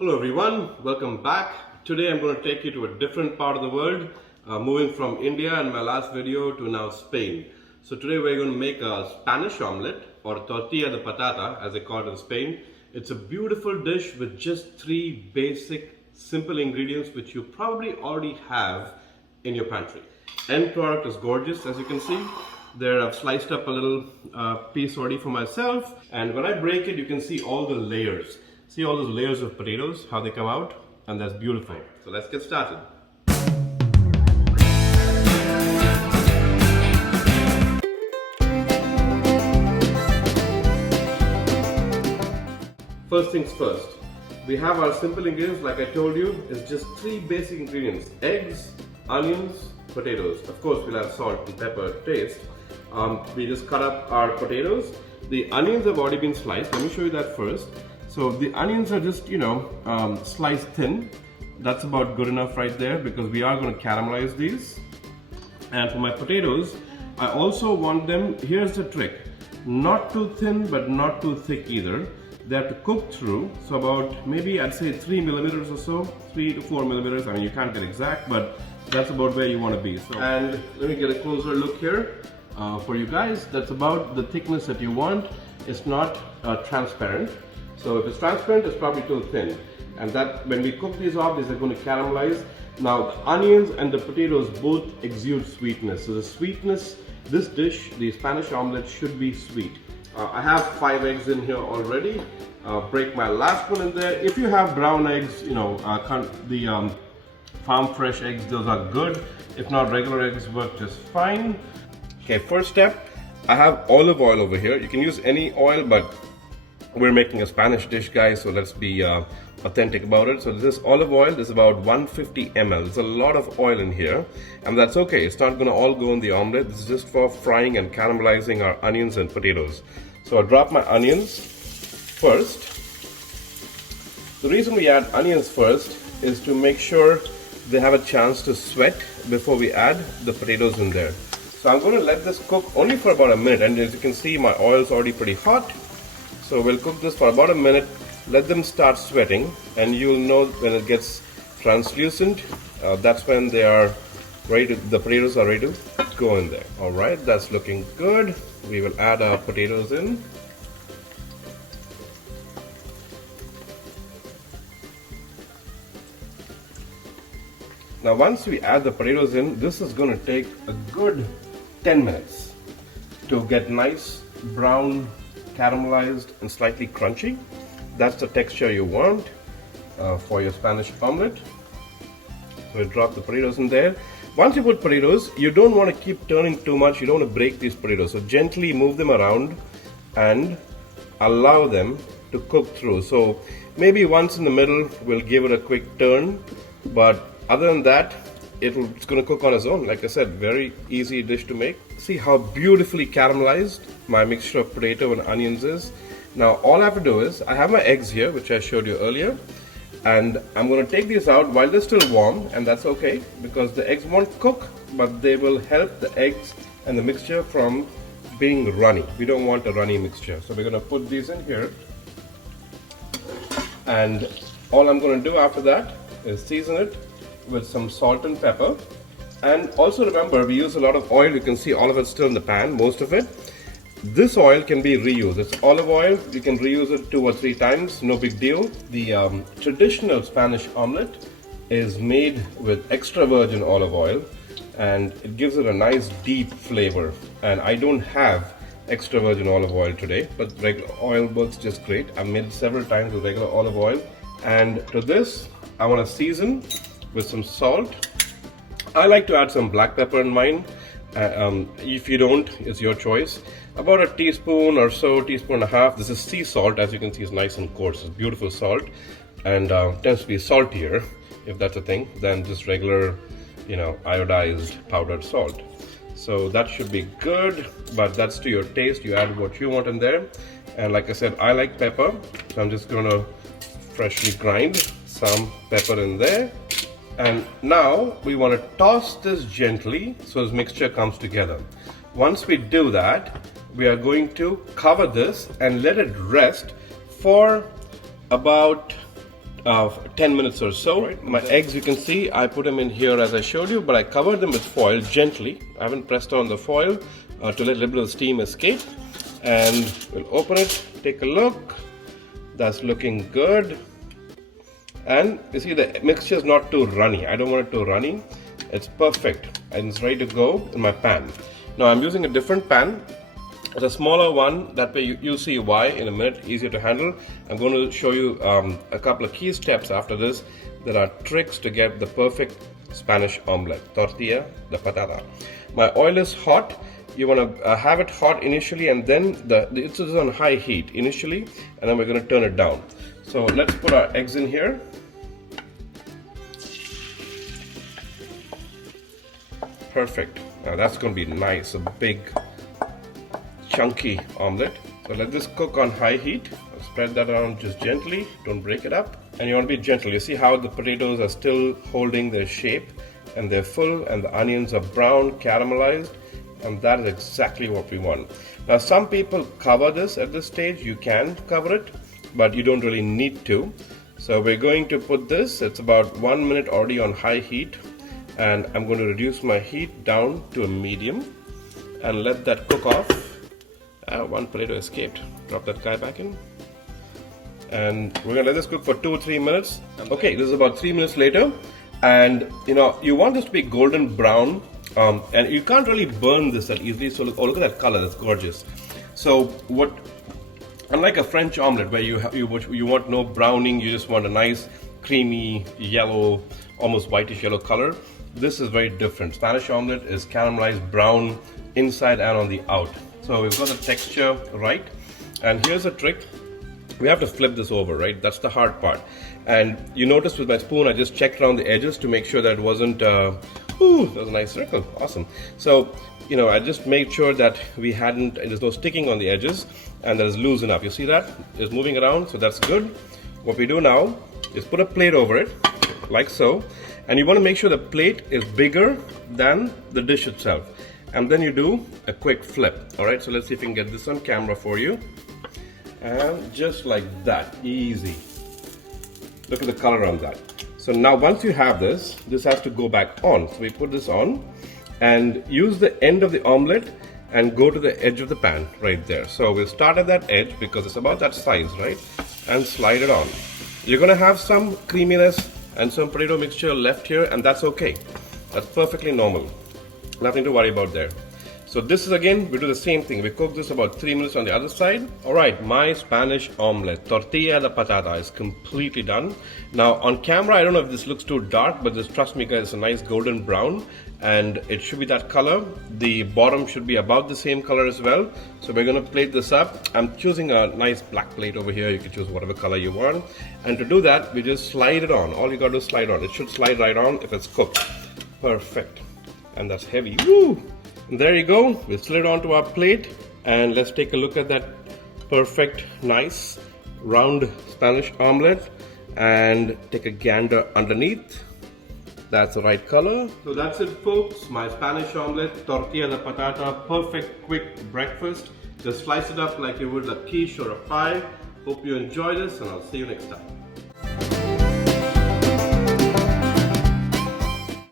Hello everyone, welcome back. Today I'm going to take you to a different part of the world, moving from India in my last video to now Spain. So today we're going to make a Spanish omelette, or tortilla de patata as they call it in Spain. It's a beautiful dish with just three basic simple ingredients which you probably already have in your pantry. End product is gorgeous, as you can see. There I've sliced up a little piece already for myself, and when I break it you can see all the layers. See all those layers of potatoes, how they come out, and that's beautiful. So let's get started. First things first, we have our simple ingredients. Like I told you, it's just three basic ingredients: eggs, onions, potatoes. Of course we'll have salt and pepper to taste. We just cut up our potatoes. The onions have already been sliced. Let me show you that first. So the onions are just, sliced thin. That's about good enough right there, because we are going to caramelize these. And for my potatoes, I also want them, here's the trick, not too thin but not too thick either. They have to cook through, so about maybe I'd say 3 millimeters or so, 3 to 4 millimeters. I mean, you can't get exact, but that's about where you want to be. So, and let me get a closer look here for you guys. That's about the thickness that you want. It's not transparent. So if it's transparent, it's probably too thin. And that when we cook these off, these are going to caramelize. Now the onions and the potatoes both exude sweetness. So the sweetness, this dish, the Spanish omelette, should be sweet. I have 5 eggs in here already. Break my last one in there. If you have brown eggs, the farm fresh eggs, those are good. If not, regular eggs work just fine. Okay, first step, I have olive oil over here. You can use any oil, but we're making a Spanish dish, guys, so let's be authentic about it. So this olive oil is about 150 ml. There's a lot of oil in here, and that's okay. It's not going to all go in the omelette. This is just for frying and caramelizing our onions and potatoes. So I drop my onions first. The reason we add onions first is to make sure they have a chance to sweat before we add the potatoes in there. So I'm going to let this cook only for about a minute, and as you can see, my oil is already pretty hot. So we'll cook this for about a minute, let them start sweating, and you'll know when it gets translucent, that's when they are ready to, the potatoes are ready to go in there. Alright, that's looking good. We will add our potatoes in. Now once we add the potatoes in, this is going to take a good 10 minutes to get nice brown, caramelized and slightly crunchy. That's the texture you want for your Spanish omelette. So we drop the potatoes in there. Once you put potatoes, you don't want to keep turning too much. You don't want to break these potatoes. So gently move them around and allow them to cook through. So maybe once in the middle we'll give it a quick turn, but other than that, it's going to cook on its own. Like I said, very easy dish to make. See how beautifully caramelized my mixture of potato and onions is. Now all I have to do is, I have my eggs here, which I showed you earlier, and I'm going to take these out while they're still warm, and that's okay because the eggs won't cook, but they will help the eggs and the mixture from being runny. We don't want a runny mixture. So we're going to put these in here, and all I'm going to do after that is season it with some salt and pepper. And also remember, we use a lot of oil. You can see all of it still in the pan, most of it. This oil can be reused. It's olive oil. You can reuse it 2 or 3 times, no big deal. The traditional Spanish omelette is made with extra virgin olive oil, and it gives it a nice deep flavor. And I don't have extra virgin olive oil today, but regular oil works just great. I've made it several times with regular olive oil. And to this, I want to season with some salt. I like to add some black pepper in mine. If you don't, it's your choice. About a teaspoon or so, teaspoon and a half. This is sea salt. As you can see, it's nice and coarse. It's beautiful salt, and tends to be saltier, if that's a thing, than just regular, iodized powdered salt. So that should be good, but that's to your taste. You add what you want in there. And like I said, I like pepper, so I'm just going to freshly grind some pepper in there. And now we want to toss this gently so this mixture comes together. Once we do that, we are going to cover this and let it rest for about 10 minutes or so. Right. My eggs, you can see, I put them in here as I showed you, but I covered them with foil gently. I haven't pressed on the foil to let a little bit of steam escape. And we'll open it, take a look. That's looking good. And you see the mixture is not too runny. I don't want it too runny. It's perfect and it's ready to go in my pan. Now I'm using a different pan. It's a smaller one, that way you'll see why in a minute, easier to handle. I'm going to show you a couple of key steps after this. There are tricks to get the perfect Spanish omelette. Tortilla, the patata. My oil is hot. You want to have it hot initially, and then it's on high heat initially, and then we're going to turn it down. So let's put our eggs in here. Perfect. Now that's going to be nice, a big chunky omelette. So let this cook on high heat. Spread that around just gently, don't break it up. And you want to be gentle. You see how the potatoes are still holding their shape and they're full, and the onions are brown, caramelized, and that is exactly what we want. Now some people cover this at this stage. You can cover it, but you don't really need to. So we're going to put this, it's about 1 minute already on high heat, and I'm going to reduce my heat down to a medium and let that cook off. One potato escaped. Drop that guy back in. And we're going to let this cook for 2 or 3 minutes. Okay, this is about 3 minutes later. And you want this to be golden brown. And you can't really burn this that easily. So look at that color, that's gorgeous. So unlike a French omelette where you want no browning, you just want a nice creamy yellow, almost whitish yellow color. This is very different. Spanish omelette is caramelized brown inside and on the out. So we've got the texture right. And here's a trick. We have to flip this over, right? That's the hard part. And you notice with my spoon, I just checked around the edges to make sure that it wasn't, that was a nice circle, awesome. So, I just made sure that there's no sticking on the edges and that is loose enough. You see that? It's moving around, so that's good. What we do now is put a plate over it, like so. And you want to make sure the plate is bigger than the dish itself. And then you do a quick flip. All right, so let's see if we can get this on camera for you. And just like that, easy. Look at the color on that. So now once you have this has to go back on. So we put this on and use the end of the omelette and go to the edge of the pan right there. So we'll start at that edge because it's about that size, right? And slide it on. You're gonna have some creaminess and some potato mixture left here, and that's okay. That's perfectly normal. Nothing to worry about there. So this is, again, we do the same thing. We cook this about 3 minutes on the other side. All right, my Spanish omelette, tortilla de patata, is completely done. Now on camera, I don't know if this looks too dark, but just trust me guys, it's a nice golden brown and it should be that color. The bottom should be about the same color as well. So we're gonna plate this up. I'm choosing a nice black plate over here. You can choose whatever color you want. And to do that, we just slide it on. All you gotta do is slide on. It should slide right on if it's cooked. Perfect. And that's heavy. Woo! And there you go. We slid onto our plate, and let's take a look at that perfect, nice, round Spanish omelette and take a gander underneath. That's the right color. So that's it, folks. My Spanish omelette, tortilla de patata, perfect, quick breakfast. Just slice it up like you would a quiche or a pie. Hope you enjoy this, and I'll see you next time.